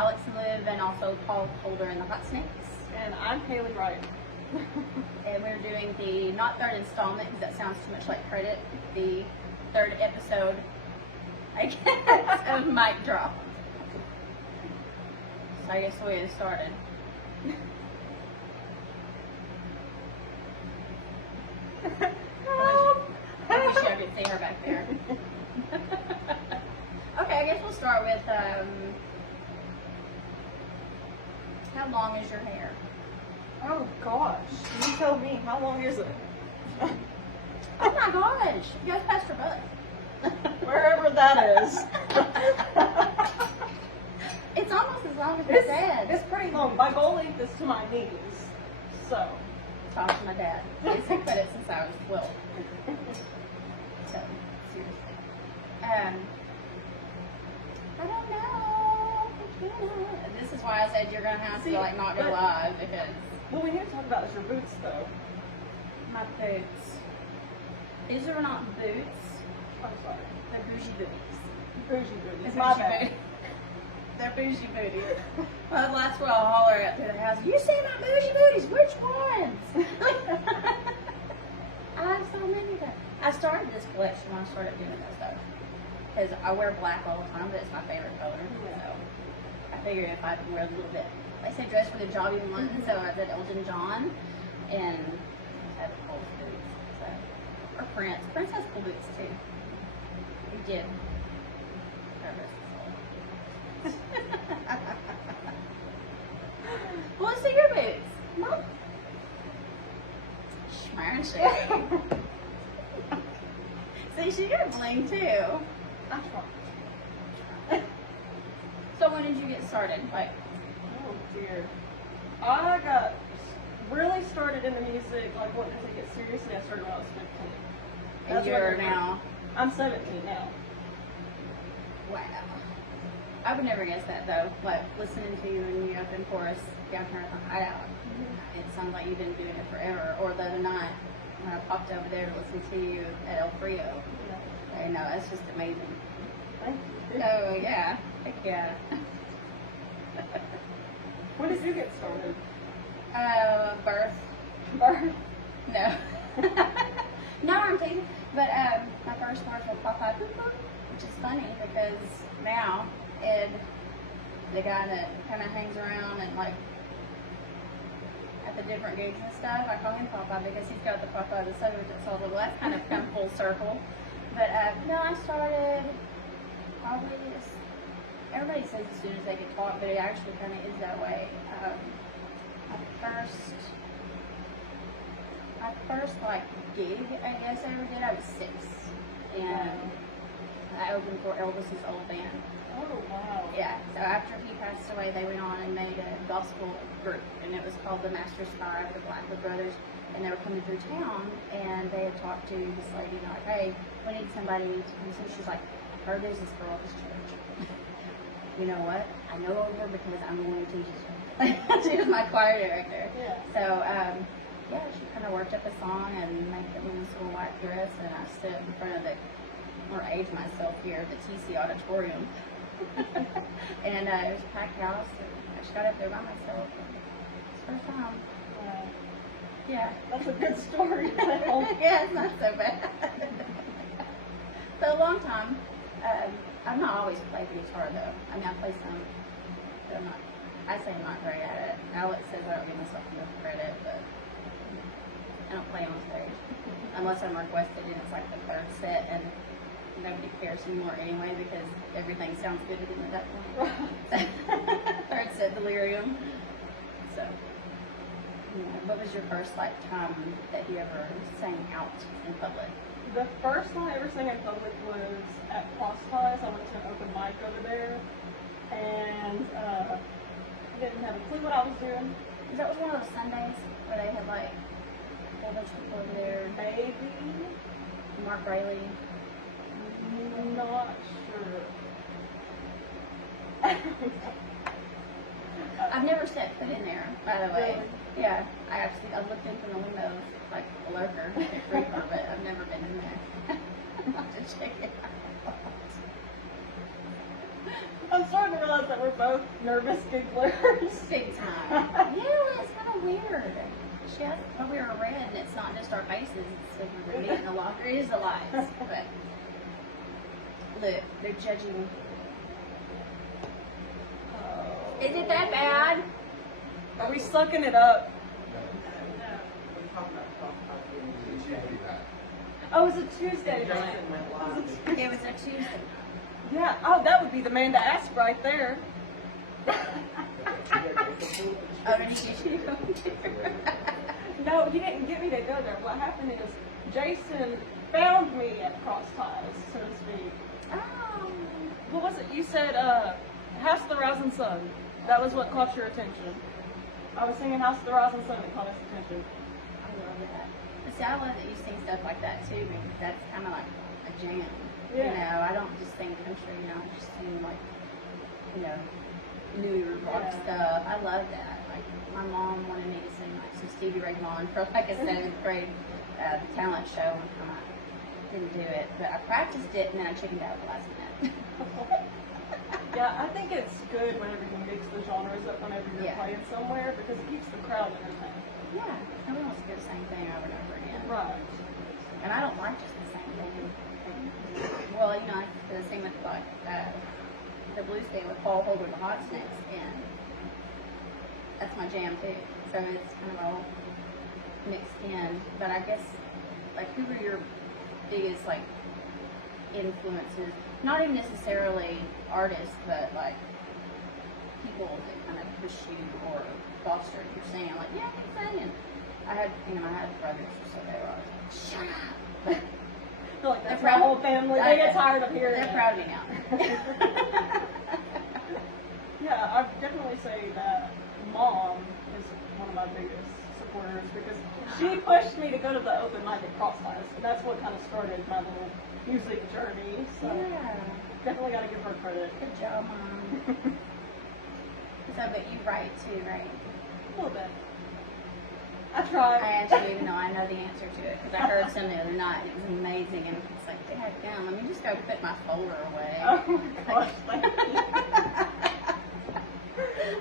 Alex and Liv, and also Paul Holder and the Hot Snakes. And I'm Hailey Wright. And we're doing the not third installment because that sounds too much like credit. The third episode, I guess, of Mic Drop. So I guess we'll get started. I wish y'all could see her back there. Okay, I guess we'll start with how long is your hair? Oh gosh, you tell me, how long is it? Oh my gosh, you guys passed your butt. Wherever that is. It's almost as long as my dad. It's pretty long. My goal length is to my knees. So. Talk to my dad. He's cut it since I was 12. So, seriously. I don't know. This is why I said you're going to have to not go live because. What we need to talk about is your boots though. My boots. These are not boots. I'm sorry. They're bougie booties. Bougie booties. It's My bad. They're bougie booties. Well, that's what I'll holler at through the house. You see my bougie booties? Which ones? I have so many of them. I started this collection when I started doing this stuff. Because I wear black all the time, but it's my favorite color. So I figured if I could wear a little bit, I say dress for the jobby one, so I did Elton John and I had cool boots. So, or Prince. Prince has cool boots too. He did. God rest his soul. Well, let's see your boots. Mom. Schmarchy. See, she got bling too. I'm trying. So when did you get started? Like, Oh dear. I got really started into music, like wanting to take it seriously. I started when I was 15. and you're now. I'm 17 now. Wow. I would never guess that though. Like listening to you and you up in chorus down here at the hideout. It sounds like you've been doing it forever. Or the other night when I popped over there to listen to you at El Frio. Yeah. I know, that's just amazing. Thank you. Oh yeah. Heck yeah. When did you get started? Birth. Birth? No. No, I'm teasing. But my first words were Popeye Poo Poo, which is funny because now Ed, the guy that kind of hangs around and like at the different gigs and stuff, I call him Popeye because he's got the Popeye the Sailor that's all little. That's kind of come full circle. But no, I started probably everybody says as soon as they can talk, but it actually kind of is that way. My first like gig, I guess I ever did, I was 6, and I opened for Elvis's old band. Oh wow. Yeah. So after he passed away, they went on and made a gospel group, and it was called the Master's Five, the Blackwood Brothers, and they were coming through town, and they had talked to this lady, and like, hey, we need somebody. And so she's like, I heard there's this girl at this church. You know what? I know her because I'm going to teach her. She was my choir director. Yeah. So, yeah, she kind of worked up a song and made the women's school white dress, and I stood in front of or age myself here, the TC Auditorium. And it was a packed house, and I just got up there by myself. It's the first time. Yeah. That's a good story. Yeah, it's not so bad. So a long time. I've not always played the guitar though. I mean, I play some, but I say I'm not very at it. Alex says I don't give myself enough credit, but I don't play on stage. Unless I'm requested and it's like the third set and nobody cares anymore anyway because everything sounds good at that point. Third set delirium. So, yeah. What was your first time that you ever sang out in public? The first time I ever sang in public was at Cross Ties. I went to an open mic over there, and I didn't have a clue what I was doing. That was one of those Sundays where they had like a whole bunch of people over there. Maybe. Mark Riley. Not sure. I've never set foot in there, by the way. Really? Yeah, I looked in from the window like a lurker, creeper, but I've never been in there. I'll have to check it out. I'm starting to realize that we're both nervous gigglers. Big time. Yeah, it's kind of weird. She has, well, we are red, and it's not just our faces. It's like we're meeting in the locker. It is the lights, but look, they're judging. Oh. Is it that bad? Are we sucking it up? Oh, it was a Tuesday night. It was a Tuesday. Yeah. Oh, that would be the man to ask right there. Oh, did he get you to go there? No, he didn't get me to go there. What happened is Jason found me at Cross Ties, so to speak. Oh. What was it? You said, House of the Rising Sun. That was what caught your attention. I was singing House of the Rising Sun that caught his attention. I love that. But see, I love that you sing stuff like that too, because that's kind of like a jam. Yeah. You know, I don't just sing country, you know, I just sing like, you know, newer rock stuff. I love that. Like, my mom wanted me to sing like some Stevie Ray Vaughan for like a 7th grade talent show one time. I didn't do it, but I practiced it and then I chickened out at the last minute. Yeah, I think it's good whenever you mix the genres up whenever you're playing somewhere because it keeps the crowd entertained. Yeah, nobody wants to hear the same thing over and over again. Right. And I don't like just the same thing. Well, you know, I did the same with like the blues thing with Paul Holder, the Hot Snakes, and that's my jam too. So it's kind of all mixed in. But I guess, like, who were your biggest like influences? Not even necessarily artists, but like people that kind of push you or foster your singing. Like, yeah, keep singing. I had brothers, so they were always like, shut up. But feel like that's my whole family. They get tired of hearing They're it. proud of me now. Yeah, I'd definitely say that Mom is one of my biggest supporters because she pushed me to go to the open mic at Cross Ties. And that's what kind of started my little music journey. So Yeah. definitely got to give her credit. Good job, Mom. So, but you write too, right? A little bit. I tried. I actually, even though I know the answer to it, because I heard some the other night, and it was amazing, and it's like, damn, let me just go put my folder away. Oh my gosh, thank you.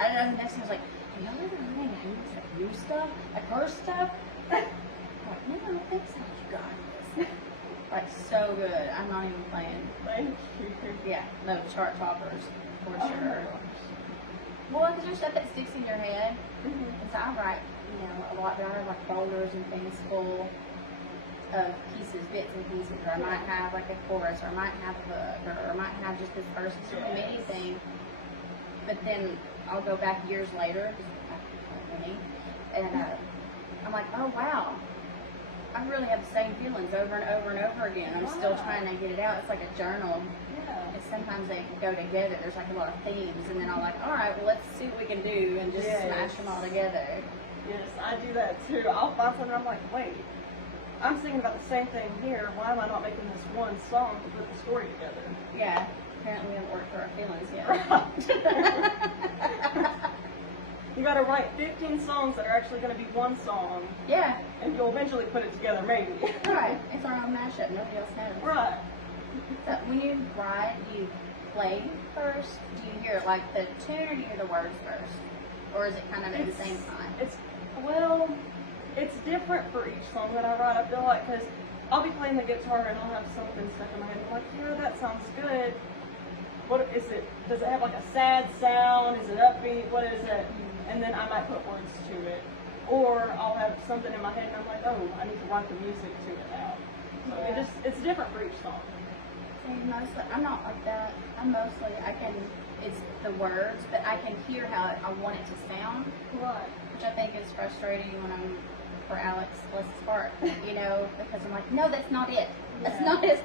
I don't know, the next one was like, have y'all ever heard any Hailey's like new stuff? Like her stuff? I'm like, no, I don't think so. You got this. Like, so good. I'm not even playing. Thank you. Yeah, no, chart toppers, for Oh sure. my gosh. Well, because there's stuff that sticks in your head. Mhm. And so I write, you know, a lot, but I have like folders and things full of pieces, bits and pieces, or I might have like a chorus, or I might have a hook, or I might have just this verse. It's really anything. But then I'll go back years later, and I'm like, oh wow, I really have the same feelings over and over and over again. I'm still trying to get it out. It's like a journal. Yeah. And sometimes they go together. There's like a lot of themes, and then I'm like, all right, well, let's see what we can do, and just smash them all together. Yes, I do that too. I'll find something and I'm like, wait, I'm singing about the same thing here. Why am I not making this one song to put the story together? Yeah, apparently we haven't worked for our feelings yet. You gotta write 15 songs that are actually gonna be one song, Yeah, and you'll eventually put it together, maybe. right. It's our own mashup. Nobody else knows. Right. So when you write, do you play first? Do you hear like the tune, or do you hear the words first? Or is it kind of at the same time? It's different for each song that I write. I feel like because I'll be playing the guitar and I'll have something stuck in my head. I'm like, yeah, that sounds good. What is it? Does it have like a sad sound? Is it upbeat? What is it? And then I might put words to it. Or I'll have something in my head and I'm like, oh, I need to write the music to it now. So it's different for each song. See, mostly, I'm not like that. It's the words, but I can hear how I want it to sound, Right. which I think is frustrating when I'm for Alex, bless his heart, you know, because I'm like, no, that's not it. That's not how it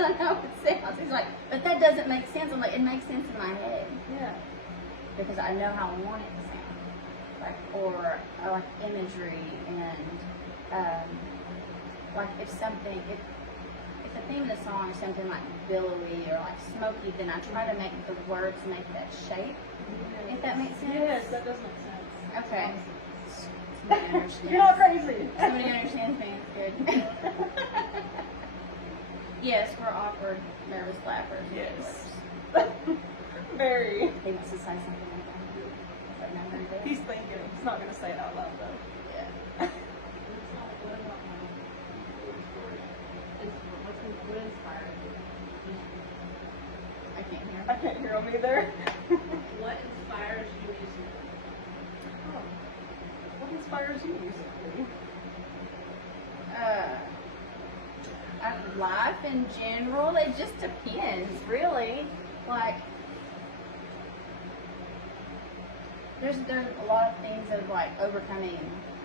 sounds. He's like, but that doesn't make sense. I'm like, it makes sense in my head. Yeah. Because I know how I want it to sound. Like, or I like imagery and, like if the theme of the song is something like billowy or like smoky, then I try to make the words make that shape. If that makes sense. Yes, that does make sense. Okay. Somebody understands. You're not crazy. Somebody understands me. It's good. Yes, we're awkward, nervous laughers. Yes. Very. He wants to say something like that. But no, no, no. He's thinking. He's not going to say it out loud, though. Yeah. I can't hear. I can't hear him either. What inspires you musically? Oh. What inspires you musically? Life in general, it just depends, really. Like, there's a lot of things of like overcoming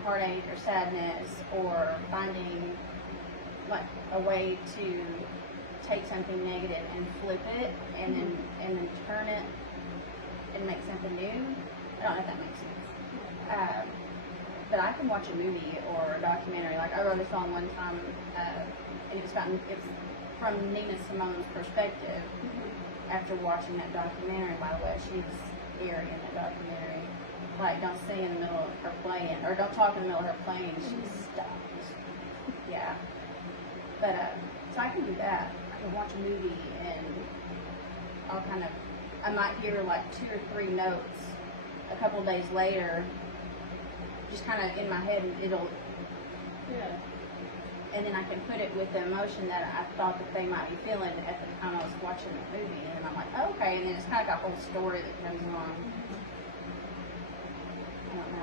heartache or sadness, or finding like a way to take something negative and flip it, and then turn it and make something new. I don't know if that makes sense. But I can watch a movie or a documentary. Like, I wrote a song one time, and it's from Nina Simone's perspective. After watching that documentary, by the way, she's eerie in that documentary. Like, don't sing in the middle of her playing, or don't talk in the middle of her playing. She stops. Yeah. But so I can do that. I can watch a movie and I might hear like 2 or 3 notes a couple of days later, just kind of in my head, and and then I can put it with the emotion that I thought that they might be feeling at the time I was watching the movie, and I'm like, oh, okay, and then it's kind of like a whole story that comes along.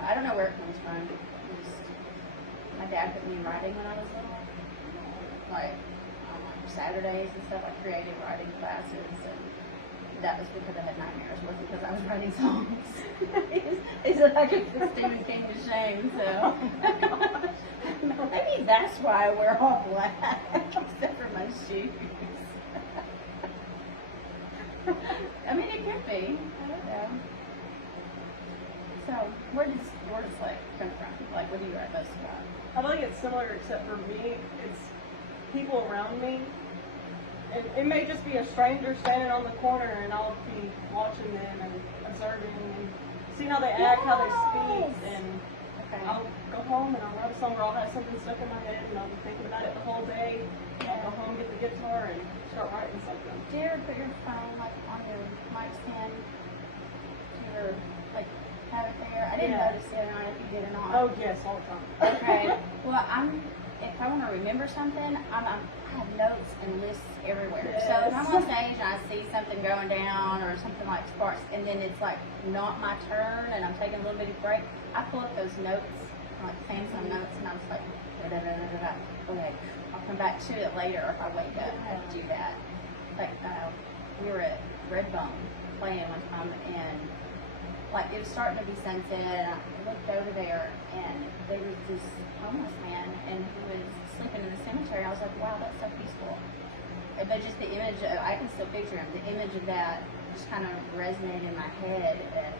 I don't know where it comes from. My dad put me in writing when I was little, like on like Saturdays and stuff, like creative writing classes, and that was because I had nightmares. It wasn't because I was writing songs. He said I could put Stephen King to shame, so maybe that's why I wear all black, except for my shoes. I mean, it could be. I don't know. So, where does like come from? Like, what do you write most about? I think it's similar, except for me, it's people around me. And it may just be a stranger standing on the corner, and I'll be watching them and observing and seeing how they act, how they speak, and I'll go home and I'll write a song, or I'll have something stuck in my head and I'll be thinking about it the whole day. I'll go home, get the guitar, and start writing something. Do you ever put your phone like on your mic stand? Do you ever like have it there? I didn't notice the other night if you did or not. Oh yes, all the time. Okay. Well, if I want to remember something, I have notes and lists everywhere. Yes. So if I'm on stage and I see something going down or something like sparks, and then it's like not my turn and I'm taking a little bitty break, I pull up those notes, like Samsung notes, and I'm just like, da-da-da-da-da-da. Okay, I'll come back to it later if I wake up and do that. Like, we were at Redbone playing one time, and like it was starting to be sunset, and I looked over there, and there was this homeless man, and he was sleeping in the cemetery. I was like, wow, that's so peaceful. But just the image of, I can still picture him, the image of that just kind of resonated in my head, and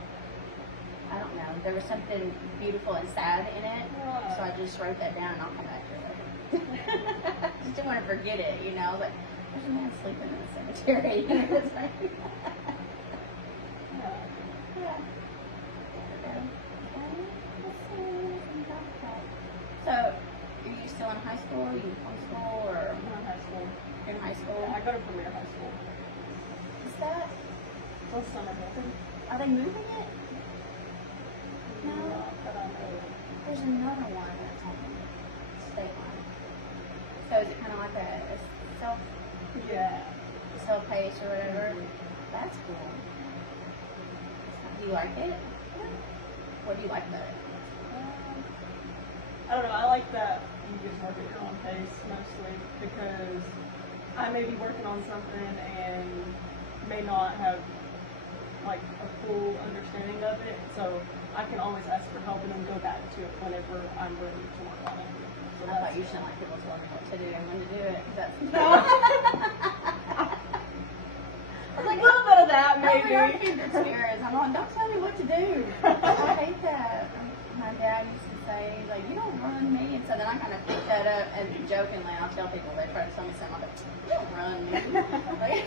I don't know, there was something beautiful and sad in it, so I just wrote that down, and I'll come back to it. Just didn't want to forget it, you know, but there's a man sleeping in the cemetery, you know, it's like, So, are you still in high school? Are you in homeschool, or I'm in high school. in high school? I go to Premier High School. Is that? What's summer building? Are they moving it? No. But I know. There's another one that's on the state line. So is it kind of like a self-paced or whatever? That's cool. Do you like it? What do you like about it? I don't know, I like that you just work at your own pace mostly, because I may be working on something and may not have like a full understanding of it, so I can always ask for help and then go back to it whenever I'm ready to work on it. So I thought you shouldn't like people telling me what to do and when to do it, because that's A little bit of that, maybe. Our maybe. kids are scared. I'm like, don't tell me what to do. I hate that. My dad used to say, like, you don't run me. And so then I kind of pick that up, and jokingly, I'll tell people, they try to tell me something, I'm like, you don't run me. Like,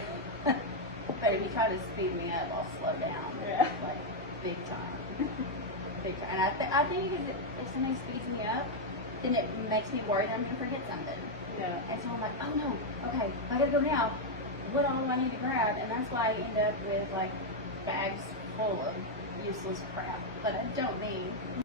but if you try to speed me up, I'll slow down. Yeah. Like, big time. Big time. And I think if somebody speeds me up, then it makes me worry that I'm going to forget something. Yeah. And so I'm like, oh no, okay, I gotta go now. What all do I need to grab? And that's why I end up with like bags full of useless crap that I don't need.